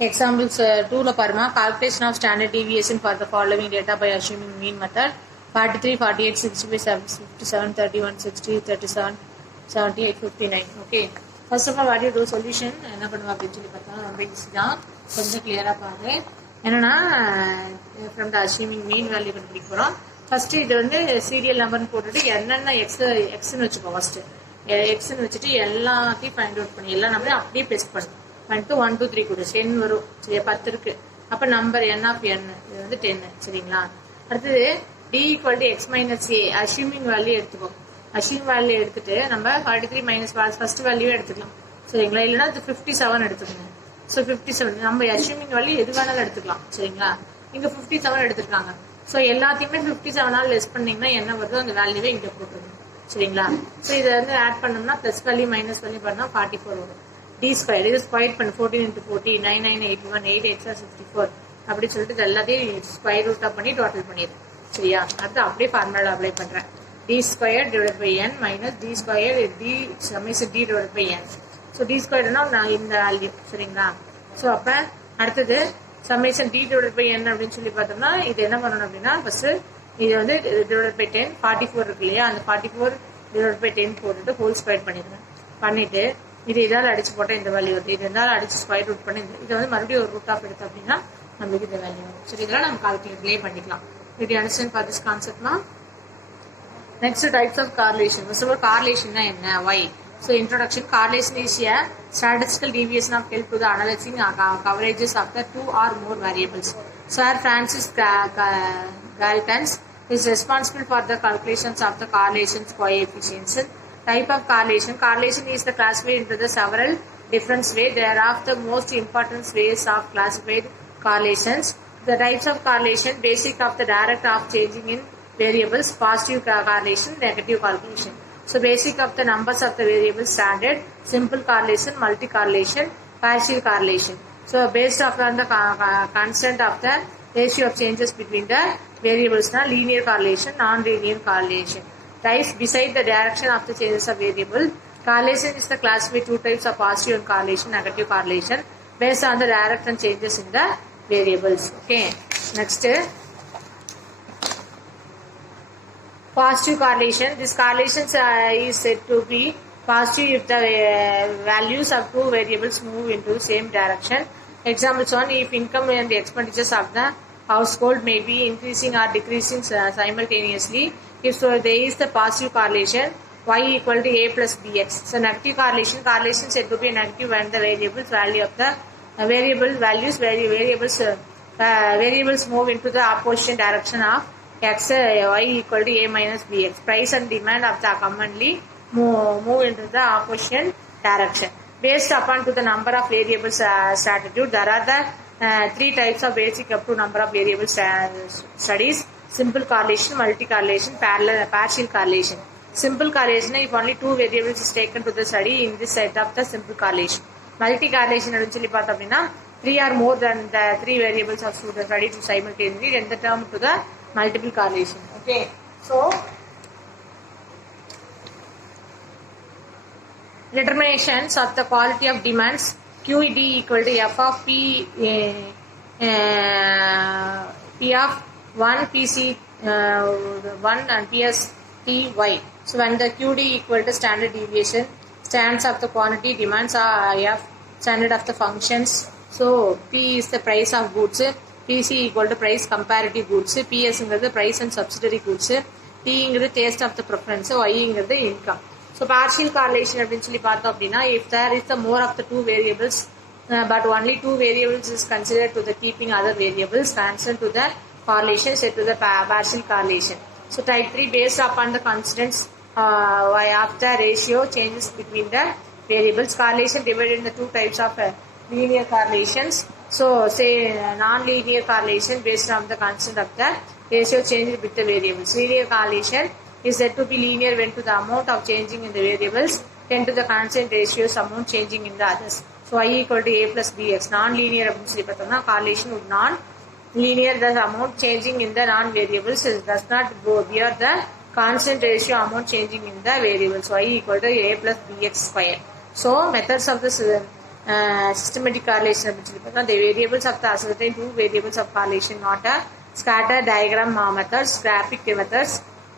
Examples 2 la parma calculation of standard deviation for the following data by assuming mean method 43, 48, 65, 57, 31, 60, 37, 78, 59. Okay. First of all, what you do solution என்ன பண்ணுவா அப்படின்னு சொல்லி பார்த்தா ரொம்ப ஈஸி தான். கொஞ்சம் கிளியராக பாரு. என்னன்னா from the assuming mean value கண்டுபிடிக்க போகிறோம். ஃபர்ஸ்ட் இது வந்து சீரியல் நம்பர்னு போட்டுட்டு என்னென்ன எக்ஸ்ன்னு வச்சுக்கோம். ஃபர்ஸ்ட் எக்ஸ்ன்னு வச்சுட்டு எல்லாத்தையும் ஃபைண்ட் அவுட் பண்ணி எல்லா நம்பரையும் அப்படியே பேஸ்ட் பண்ணும். வந்துட்டு 1 2 3 கொடு 10 வரும். சரியா 10 இருக்கு. அப்போ நம்பர் n ஆஃப் n இது வந்து 10. சரிங்களா? அடுத்தது d equal to x minus a assuming value எடுத்துக்கோம். அசியூம் வேல்யூ எடுத்துட்டு நம்ம 43 மைனஸ் ஃபர்ஸ்ட் வேல்யூ எடுத்துக்கலாம். சரிங்களா? இல்லைன்னா அது 57 எடுத்துக்கணும். ஸோ 57 நம்ம அசியூமிங் வேல்யூ எது வேணாலும் எடுத்துக்கலாம். சரிங்களா? இங்கே 57 எடுத்துருக்காங்க. ஸோ எல்லாத்தையுமே 57 லெஸ் பண்ணீங்கன்னா என்ன வருதோ அந்த வேல்யூவே இங்கே போட்டுருங்க. சரிங்களா? ஸோ இதை வந்து ஆட் பண்ணோம்னா ப்ளஸ் வேல்யூ மைனஸ் வேல்யூ பண்ணால் 44 வரும். டி ஸ்கொயர் இது ஸ்கொயர் பண்ணு 14 into 40 9981 8 extra 64 அப்படி சொல்லிட்டு இது எல்லாத்தையும் ஸ்கொயர் ரூட்டா பண்ணி டோட்டல் பண்ணிடு. சரியா? அடுத்து அப்படியே ஃபார்முலா அப்ளை பண்றேன். D square divide by n minus d square d summation d divide by n. So d ஸ்கொயர்னா நான் இந்த வேல்யூ. சரிங்களா? ஸோ அப்போ அடுத்தது summation d divide by n அப்படின்னு சொல்லி பார்த்தோம்னா இது என்ன பண்ணணும் அப்படின்னா ஃபர்ஸ்ட் இது வந்து டிவைட் பை 10 44 இருக்கு இல்லையா? அந்த 44 டிவைட் பை 10 போட்டுட்டு ஹோல் ஸ்கொயர் பண்ணிடுவேன். பண்ணிட்டு இது இதால் அடிச்சு போட்டால் இந்த வேல்யூ வருது. இது இருந்தாலும் அடிச்சு ஸ்கொயர் ரூட் பண்ணி இதை வந்து மறுபடியும் ஒரு ரூட் ஆஃப் எடுத்தோம் அப்படின்னா நம்மளுக்கு இந்த வேல்யூ வரும். சரி, இதெல்லாம் நம்ம கால்குலேட்லேயே பண்ணிக்கலாம். இது அண்டர்ஸ்டாண்ட் ஃபார் திஸ் கான்செப்ட்னா next types of correlation. First of all கார்லேஷன்னா என்ன? Why? So introduction. Correlation is a statistical deviation of help to the analyzing coverages of the 2 or more variables. Sir Francis Galton is responsible for the calculations of the correlations coefficients. Type of correlation. Correlation is the classified into the several different ways. There are the most important ways of classified correlations. The types of correlation: basic of the direct of changing in variables, positive correlation, negative correlation. So basic of the numbers of the variables, standard, simple correlation, multi correlation, partial correlation. So based upon the constant of the ratio of changes between the variables, linear correlation, non-linear correlation. Types beside the direction of the changes of variable. Correlation is the classified two types of positive correlation, negative correlation based on the direct and changes in the variables. Okay. Next, positive correlation. This correlation is said to be positive if the values of two variables move into the same direction. Examples 1. If income and the expenditures of the household may be increasing or decreasing simultaneously. If so, there is the positive correlation y equal to a plus bx. So negative correlation. Correlation said to be negative when the variables value of the variables move into the opposite direction of x, y equal to a minus bx. Price and demand of the commonly move into the opposite direction. Based upon to the number of variables statute, there are the three types of basic up to number of variables studies: simple correlation, multi correlation, partial correlation. Simple correlation, if only two variables is taken to the study in this set of the simple correlation. Multi correlation சொல்லி பார்த்தோம் அப்படின்னா 3 or more than the 3 variables are studied to simultaneously in the term to the multiple correlation. Okay, so determinations of the quality of demands. QED equal to f of p of 1 pc 1 and ps ty. So when the QD equal to standard deviation, stands of the quantity, demands are f, standard of the functions. So p is the price of goods, pc equal to price comparative goods, ps is the price and subsidiary goods, t is the taste of the preference, y is the income. So partial correlation eventually பார்த்தோம் அப்படின்னா if there is the more of the two variables but only two variables is considered to the keeping other variables, transfer to the correlation set to the partial correlation. So type 3 based upon the constants of the ratio changes between the variables. Correlation divided in the two types of linear correlations. So say non-linear correlation based on the constant of the ratio changes with the variables. Linear correlation is said to be linear when to the amount of changing in the variables, 10 to the constant ratios amount changing in the others. So y equal to a plus bx. Non-linear அப்படின்னு சொல்லி பார்த்தோம்னா correlation would non-linear the amount changing in the non-variables does not go bear the constant ratio amount changing in the variables. Y equal to a plus bx square. So methods of this systematic correlation அப்படின்னு சொல்லி பார்த்தா the variables of the ascertain two variables of correlation not a scatter diagram methods, graphic methods,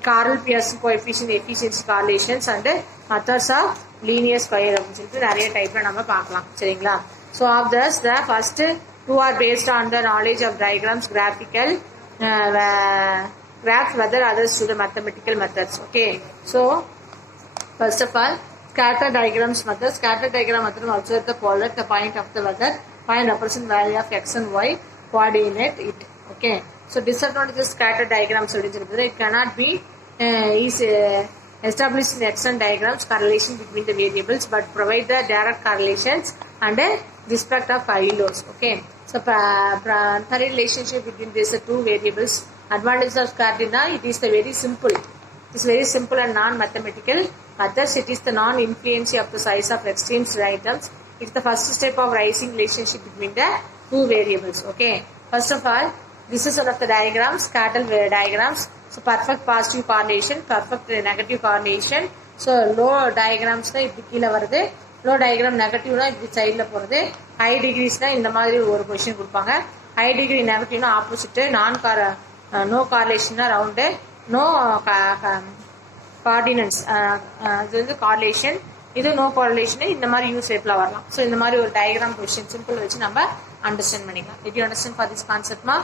Carl Pearson coefficient efficiency correlations and methods of linear square அப்படின்னு சொல்லிட்டு நிறைய டைப்ல நம்ம பார்க்கலாம் சரிங்களா. So of this the first two are based on the knowledge of diagrams, graphical graphs, whether others to the mathematical methods. Okay, so first of all scatter diagrams method. Scatter diagram method observe the polar the point of the weather, find represent value of x and y coordinate it. Okay, so disadvantages scatter diagrams it cannot be established in x and diagrams correlation between the variables but provide the direct correlations and respect of ILOs. Okay, so the relationship between these two variables. Advantages of scatter, it is the very simple. It is very simple and non-mathematical methods. It is the non-influency of the size of extremes items. It is the first step of raising relationship between the two variables. Okay, first of all, this is one of the diagrams, scatter diagrams. So perfect positive correlation, perfect negative correlation. So low diagrams na இப்படி கீழ வருது, low diagram negative na இப்படி சைடுல போறது, high degrees na இந்த மாதிரி ஒரு பொசிஷன் கொடுப்பாங்க, high degree negative na opposite, no correlation na round, no coordinates, இது வந்து correlation, இது no correlation, இந்த மாதிரி யூ ஷேப்ல வரலாம். So இந்த மாதிரி ஒரு diagram பொசிஷன் சிம்பிள் வச்சு நம்ம அண்டர்ஸ்டாண்ட் பண்ணிக்கலாம். Did you understand for this concept ma?